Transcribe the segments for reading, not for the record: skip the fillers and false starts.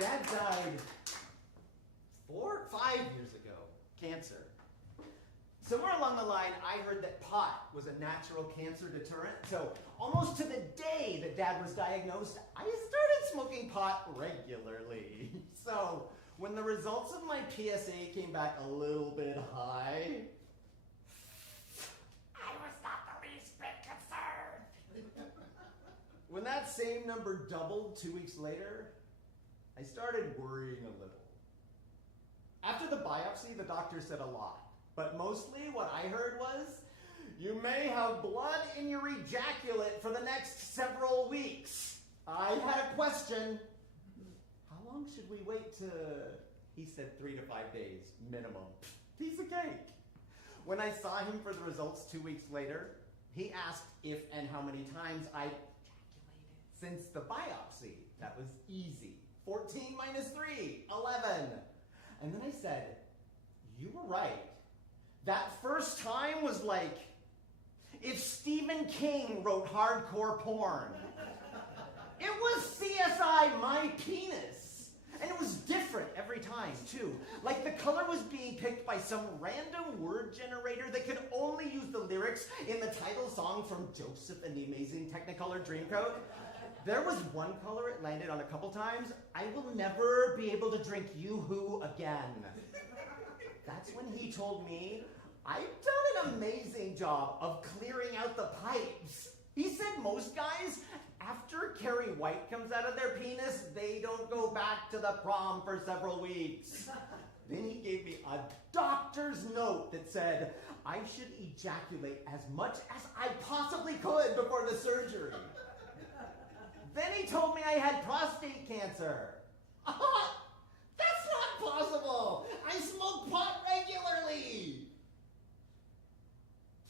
Dad died 5 years ago, cancer. Somewhere along the line, I heard that pot was a natural cancer deterrent. So almost to the day that Dad was diagnosed, I started smoking pot regularly. So when the results of my PSA came back a little bit high, I was not the least bit concerned. When that same number doubled 2 weeks later, I started worrying a little. After the biopsy, the doctor said a lot, but mostly what I heard was, you may have blood in your ejaculate for the next several weeks. I had a question. How long should we wait to, he said 3 to 5 days, minimum. Piece of cake. When I saw him for the results 2 weeks later, he asked if and how many times I ejaculated since the biopsy. That was easy. 14 minus 3, 11. And then I said, you were right. That first time was like if Stephen King wrote hardcore porn. It was CSI My Penis. And it was different every time, too. Like the color was being picked by some random word generator that could only use the lyrics in the title song from Joseph and the Amazing Technicolor Dreamcoat. There was one color it landed on a couple times. I will never be able to drink Yoo-Hoo again. That's when he told me I've done an amazing job of clearing out the pipes. He said most guys, after Carrie White comes out of their penis, they don't go back to the prom for several weeks. Then he gave me a doctor's note that said I should ejaculate as much as I possibly could before the surgery. Then he told me I had prostate cancer. That's not possible! I smoke pot regularly!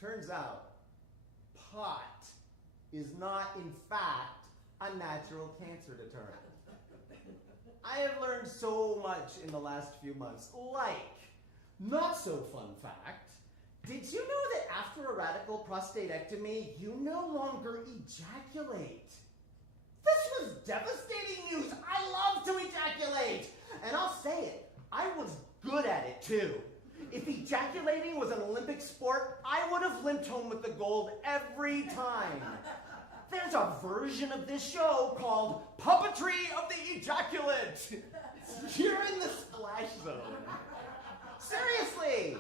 Turns out, pot is not, in fact, a natural cancer deterrent. I have learned so much in the last few months, like, not so fun fact, did you know that after a radical prostatectomy, you no longer ejaculate? This was devastating news. I love to ejaculate. And I'll say it, I was good at it too. If ejaculating was an Olympic sport, I would have limped home with the gold every time. There's a version of this show called Puppetry of the Ejaculate. You're in the splash zone. Seriously.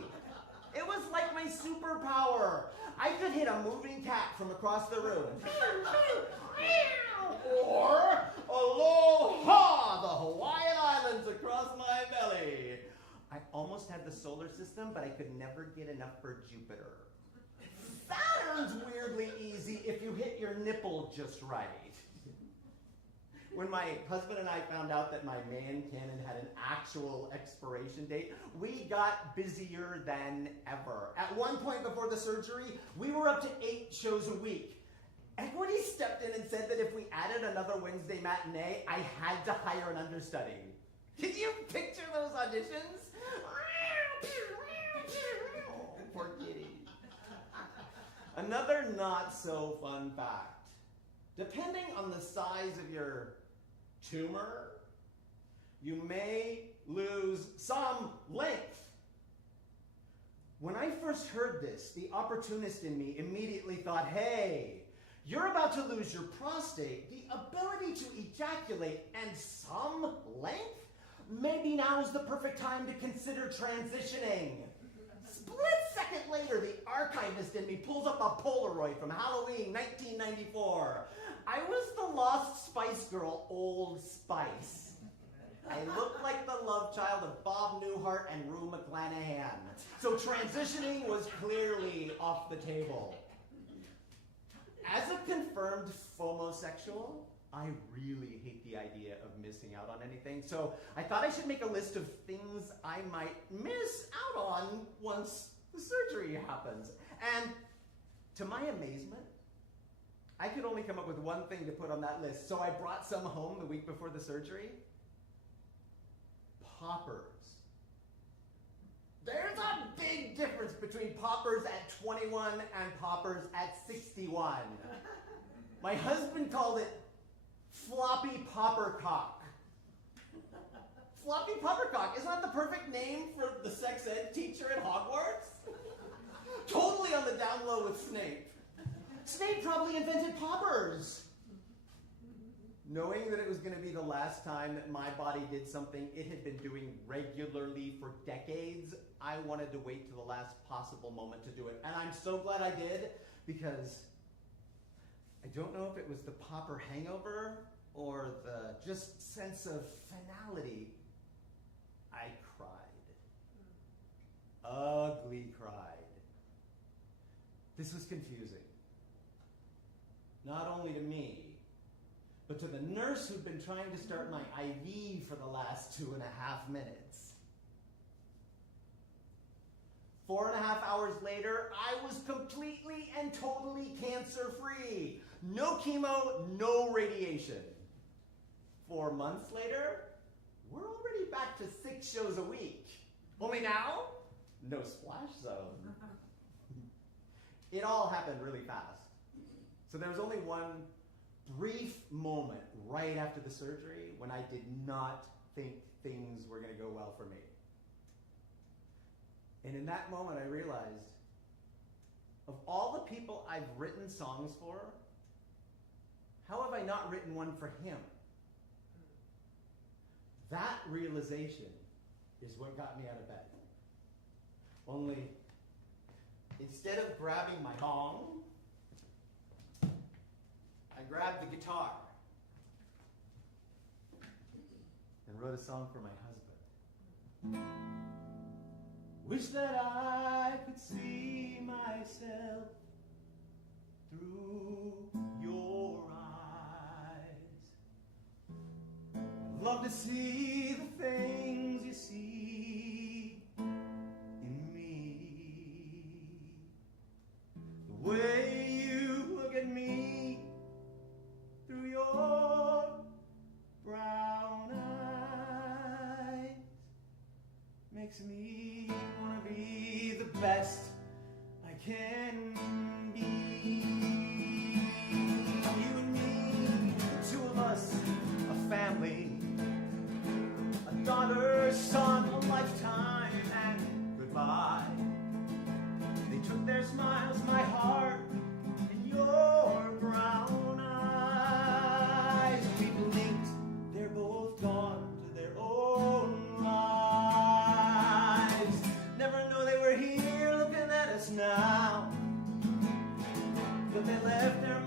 It was like my superpower. I could hit a moving cat from across the room. Or aloha, the Hawaiian Islands across my belly. I almost had the solar system, but I could never get enough for Jupiter. Saturn's weirdly easy if you hit your nipple just right. When my husband and I found out that my man cannon had an actual expiration date, we got busier than ever. At one point before the surgery, we were up to 8 shows a week. Equity stepped in and said that if we added another Wednesday matinee, I had to hire an understudy. Did you picture those auditions? Poor kitty. Another not so fun fact. Depending on the size of your tumor, you may lose some length. When I first heard this, the opportunist in me immediately thought, hey, you're about to lose your prostate, the ability to ejaculate, and some length? Maybe now is the perfect time to consider transitioning. Split second later, the archivist in me pulls up a Polaroid from Halloween 1994. I was the lost Spice Girl, Old Spice. I looked like the love child of Bob Newhart and Rue McClanahan. So transitioning was clearly off the table. As a confirmed FOMosexual, I really hate the idea of missing out on anything, so I thought I should make a list of things I might miss out on once the surgery happens. And to my amazement, I could only come up with one thing to put on that list, so I brought some home the week before the surgery. Poppers. There's a big difference between poppers at 21 and poppers at 61. My husband called it floppy popper cock. Floppy Puffercock, isn't that the perfect name for the sex ed teacher at Hogwarts? Totally on the down low with Snape. Snape probably invented poppers. Knowing that it was going to be the last time that my body did something it had been doing regularly for decades, I wanted to wait to the last possible moment to do it. And I'm so glad I did, because I don't know if it was the popper hangover or the just sense of finality. I cried. Ugly cried. This was confusing. Not only to me, but to the nurse who'd been trying to start my IV for the last 2.5 minutes. 4.5 hours later, I was completely and totally cancer-free. No chemo, no radiation. 4 months later, we're already back to 6 shows a week. Only now, no splash zone. It all happened really fast. So there was only one brief moment right after the surgery when I did not think things were going to go well for me. And in that moment, I realized, of all the people I've written songs for, how have I not written one for him? That realization is what got me out of bed. Only, instead of grabbing my gong, I grabbed the guitar and wrote a song for my husband. Wish that I could see myself through your eyes. I'd love to see the things you see in me. The way you look at me through your brown eyes makes me want to be the best I can be. You and me, the two of us, a family, a daughter, son, a lifetime, and goodbye. They took their smiles, my heart, and your brown eyes. We blinked, they're both gone to their own lives. Never know they were here looking at us now, but they left their